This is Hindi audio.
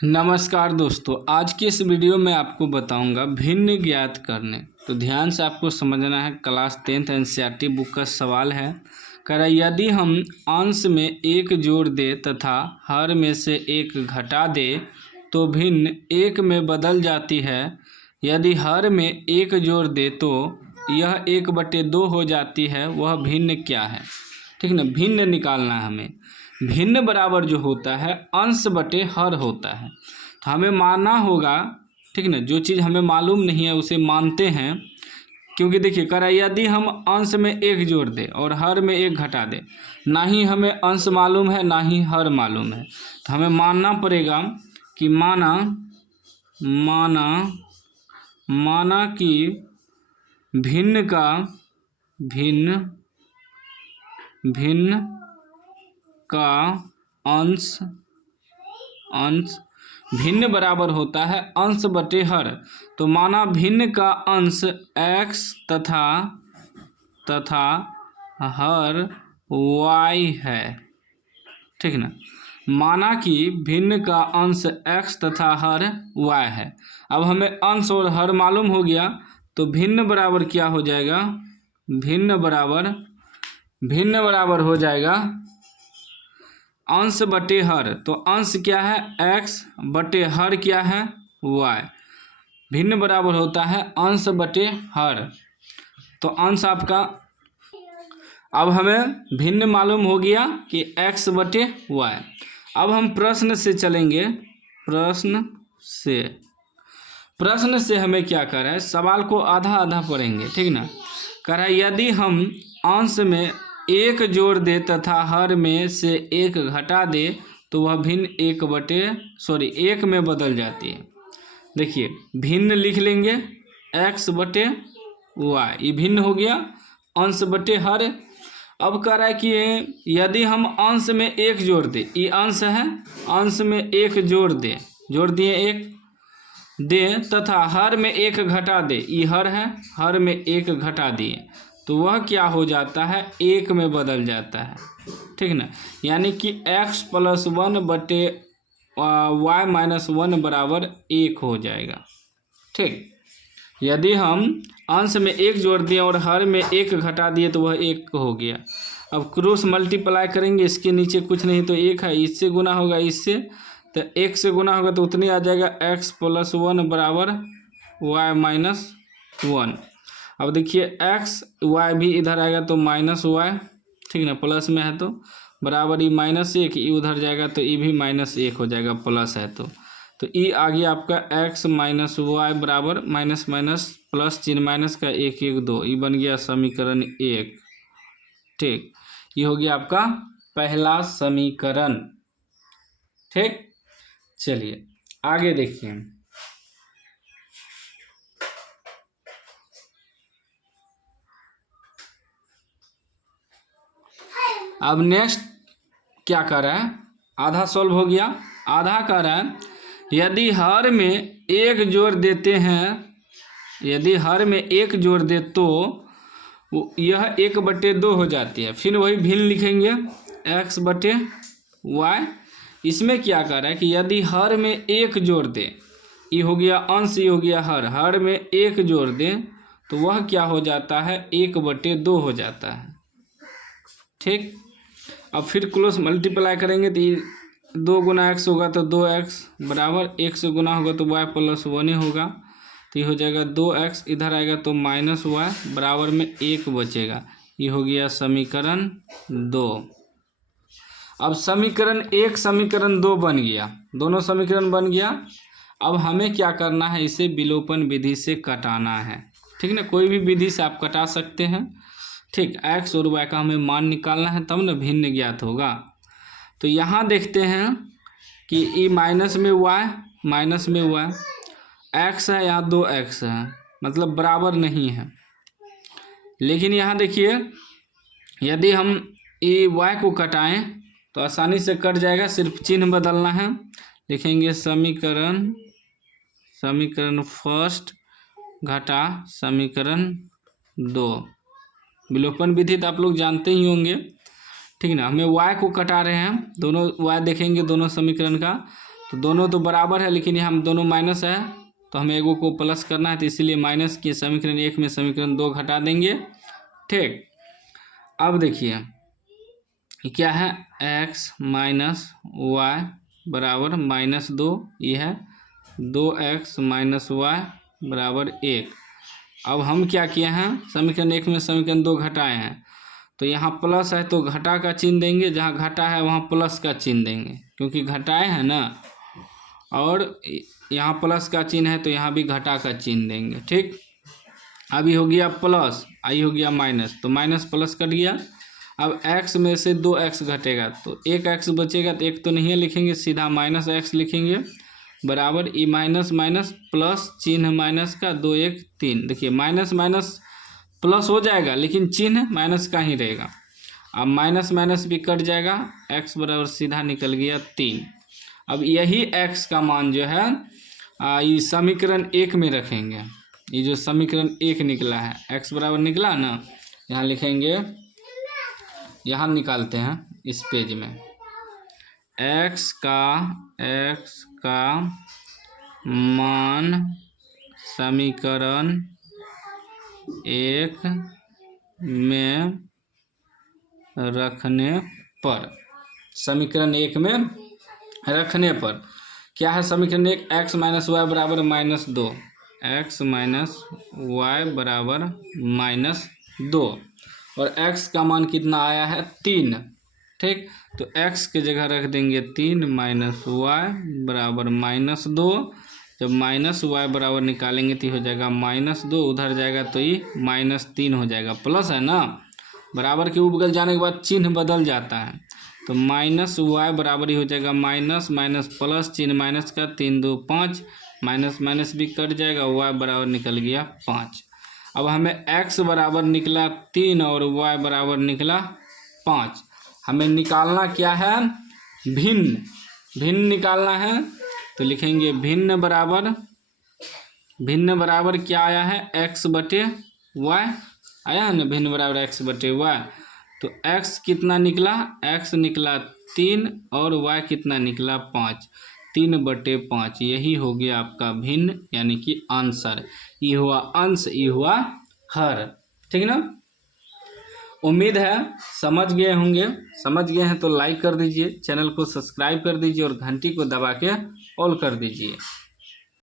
नमस्कार दोस्तों, आज की इस वीडियो में आपको बताऊंगा भिन्न ज्ञात करने। तो ध्यान से आपको समझना है। क्लास 10th एनसीईआरटी बुक का सवाल है। कह रहा यदि हम अंश में एक जोड़ दे तथा हर में से एक घटा दे तो भिन्न एक में बदल जाती है। यदि हर में एक जोड़ दे तो यह 1/2 हो जाती है। वह भिन्न क्या है? ठीक ना, भिन्न निकालना है हमें। भिन्न बराबर जो होता है अंश बटे हर होता है। तो हमें मानना होगा, ठीक ना, जो चीज़ हमें मालूम नहीं है उसे मानते हैं। क्योंकि देखिए करा यदि हम अंश में एक जोड़ दें और हर में एक घटा दें, ना ही हमें अंश मालूम है ना ही हर मालूम है, तो हमें मानना पड़ेगा कि माना कि भिन्न का अंश भिन्न बराबर होता है अंश बटे हर। तो माना भिन्न का अंश x तथा हर y है। ठीक ना, माना कि भिन्न का अंश x तथा हर y है। अब हमें अंश और हर मालूम हो गया, तो भिन्न बराबर क्या हो जाएगा? भिन्न बराबर हो जाएगा अंश बटे हर। तो अंश क्या है? x बटे हर क्या है? y। भिन्न बराबर होता है अंश बटे हर। तो अंश आपका, अब हमें भिन्न मालूम हो गया कि x बटे y। अब हम प्रश्न से चलेंगे। प्रश्न से हमें क्या कर रहा है, सवाल को आधा आधा पढ़ेंगे। ठीक ना, कह रहा है यदि हम अंश में एक जोड़ दे तथा हर में से एक घटा दे तो वह भिन्न एक में बदल जाती है। देखिए भिन्न लिख लेंगे x बटे y, ये भिन्न हो गया अंश बटे हर। अब कह रहा है कि यदि हम अंश में एक जोड़ दे, ये अंश है, अंश में एक जोड़ दिए एक दे तथा हर में एक घटा दे, ये हर है, हर में एक घटा दिए तो वह क्या हो जाता है? एक में बदल जाता है। ठीक ना, यानी कि x + 1 बटे y - 1 बराबर 1 हो जाएगा। ठीक, यदि हम अंश में एक जोड़ दिए और हर में एक घटा दिए तो वह 1 हो गया। अब क्रॉस मल्टीप्लाई करेंगे, इसके नीचे कुछ नहीं तो 1 है, इससे गुना होगा इससे, तो 1 से गुना होगा तो उतनी आ जाएगा x + 1 बराबर y - 1। अब देखिए x y भी इधर आएगा तो -y, ठीक ना, प्लस में है तो बराबर ये -1, ये उधर जाएगा तो ये भी -1 हो जाएगा, प्लस है तो ये आ गया आपका x - y बराबर माइनस प्लस चिन्ह माइनस का 1 1 2, ये बन गया समीकरण 1। ठीक, ये हो गया आपका पहला समीकरण। ठीक, चलिए आगे देखिए। अब नेक्स्ट क्या कर रहा है, आधा सॉल्व हो गया, आधा कर रहा है यदि हर में एक जोड़ देते हैं, यदि हर में एक जोड़ दे तो यह 1/2 हो जाती है। फिर वही भिन्न लिखेंगे x बटे y। इसमें क्या कर रहा है कि यदि हर में एक जोड़ दे, ये हो गया अंश, ये हो गया हर में एक जोड़ दे तो वह क्या हो जाता है? 1/2 हो जाता है। ठीक, अब फिर क्लोज मल्टीप्लाई करेंगे तो ये 2 गुना x होगा तो 2x बराबर 1 से गुना होगा तो y + 1 ही होगा, तो ये हो जाएगा 2x, इधर आएगा तो -y बराबर में 1 बचेगा। ये हो गया समीकरण 2। अब समीकरण 1 समीकरण 2 बन गया, दोनों समीकरण बन गया। अब हमें क्या करना है, इसे विलोपन विधि से कटाना है। ठीक ना, कोई भी विधि से आप कटा सकते हैं। ठीक, x और y का हमें मान निकालना है तब ना भिन्न ज्ञात होगा। तो यहाँ देखते हैं कि ये माइनस में y x है, यहाँ 2x है, मतलब बराबर नहीं है। लेकिन यहाँ देखिए यदि हम ये y को कटाएं तो आसानी से कट जाएगा, सिर्फ चिन्ह बदलना है। लिखेंगे समीकरण फर्स्ट घटा समीकरण 2। विलोपन विधि तो आप लोग जानते ही होंगे। ठीक ना, हमें y को कटा रहे हैं, दोनों y देखेंगे दोनों समीकरण का, तो दोनों तो बराबर है, लेकिन यहाँ दोनों माइनस है तो हमें एगो को प्लस करना है, तो इसीलिए माइनस के समीकरण 1 में समीकरण 2 घटा देंगे। ठीक, अब देखिए क्या है, x माइनस वाई बराबर -2, ये है 2x माइनस वाई बराबर 1। अब हम क्या किए हैं, समीकरण 1 में समीकरण 2 घटाए हैं, तो यहाँ प्लस है तो घटा का चिन्ह देंगे, जहाँ घटा है वहाँ प्लस का चिन्ह देंगे, क्योंकि घटाए हैं ना, और यहाँ प्लस का चिन्ह है तो यहाँ भी घटा का चिन्ह देंगे। ठीक, अभी हो गया प्लस, आई हो गया माइनस, तो माइनस प्लस कट गया। अब x में से 2x घटेगा तो 1x बचेगा, तो 1 तो नहीं लिखेंगे, सीधा -x लिखेंगे बराबर ई माइनस माइनस प्लस, चिन्ह माइनस का, 2 1 3। देखिए माइनस माइनस प्लस हो जाएगा, लेकिन चिन्ह माइनस का ही रहेगा। अब माइनस माइनस भी कट जाएगा, x बराबर सीधा निकल गया 3। अब यही x का मान जो है ये समीकरण 1 में रखेंगे। ये जो समीकरण 1 निकला है, x बराबर निकला ना, यहाँ लिखेंगे, यहाँ निकालते हैं इस पेज में, x का मान समीकरण 1 में रखने पर, समीकरण 1 में रखने पर क्या है, समीकरण 1 x माइनस वाई बराबर -2, x माइनस वाई बराबर -2, और x का मान कितना आया है 3। ठीक, तो x के जगह रख देंगे 3 माइनस वाई बराबर -2। जब माइनस वाई बराबर निकालेंगे तो हो जाएगा -2, उधर जाएगा तो ये -3 हो जाएगा, प्लस है ना, बराबर के बगल जाने के बाद चिन्ह बदल जाता है, तो माइनस वाई बराबर ही हो जाएगा माइनस माइनस प्लस, चिन्ह माइनस का, 3 2 5, माइनस माइनस भी कट जाएगा, वाई बराबर निकल गया 5। अब हमें x बराबर निकला 3 और y बराबर निकला 5। हमें निकालना क्या है, भिन्न, भिन्न निकालना है, तो लिखेंगे भिन्न बराबर क्या आया है, x बटे y आया है ना, भिन्न बराबर x बटे y। तो x कितना निकला, x निकला 3 और y कितना निकला 5, 3/5। यही हो गया आपका भिन्न, यानी कि आंसर। ये हुआ अंश, ये हुआ हर। ठीक ना, उम्मीद है समझ गए होंगे। समझ गए हैं तो लाइक कर दीजिए, चैनल को सब्सक्राइब कर दीजिए और घंटी को दबा के ऑल कर दीजिए।